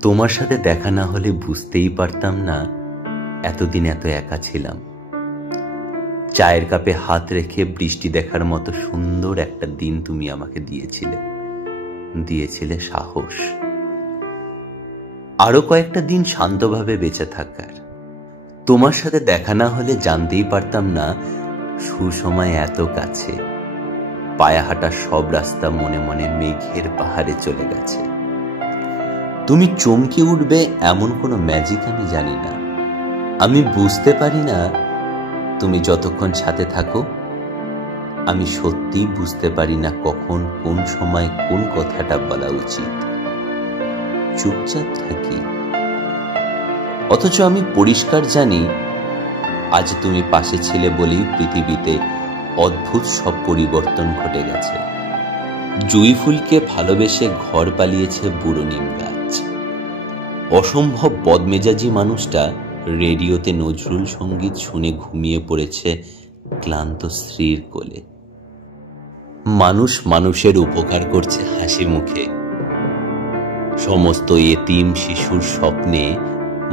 তোমার সাথে দেখা না হলে বুঝতেই পারতাম না এতদিন এত একা ছিলাম। চায়ের কাপে হাত রেখে বৃষ্টি দেখার মতো সুন্দর একটা দিন তুমি আমাকে দিয়েছিলে সাহস, আরো কয়েকটা দিন শান্তভাবে বেঁচে থাকার। তোমার সাথে দেখা না হলে জানতেই পারতাম না সুসময় এত কাছে। পায়ে হাঁটা সব রাস্তা মনে মনে মেঘের পাহাড়ে চলে গেছে। তুমি চমকে উঠবে এমন কোনো ম্যাজিক আমি জানি না। আমি বুঝতে পারি না তুমি যতক্ষণ সাথে থাকো। আমি সত্যিই বুঝতে পারি না কখন কোন সময় কোন কথাটা বলা উচিত। চুপচাপ থাকি, অথচ আমি পরিষ্কার জানি আজ তুমি পাশে ছিলে বলেই পৃথিবীতে অদ্ভুত সব পরিবর্তন ঘটে গেছে। জুঁই ফুলকে ভালোবেসে ঘর পালিয়েছে বুড়ো নিম গাছ। অসম্ভব বদমেজাজি মানুষটা রেডিওতে নজরুল সঙ্গীত শুনে ঘুমিয়ে পড়েছে ক্লান্ত স্ত্রীর কোলে। মানুষ মানুষের উপকার করছে হাসি মুখে। সমস্ত এতিম শিশুর স্বপ্নে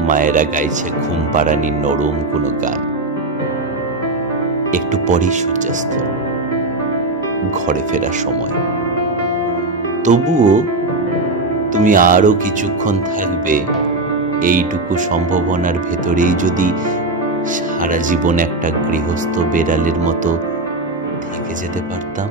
মায়েরা গাইছে ঘুম পাড়ানি নরম কোনো গান। একটু পরেই সূর্যাস্ত, ঘরে ফেরার সময়। তবুও তুমি আরো কিছুক্ষণ থাকবে, এইটুকু সম্ভাবনার ভেতরেই যদি সারা জীবন একটা গৃহস্থ বেড়ালের মতো থেকে যেতে পারতাম।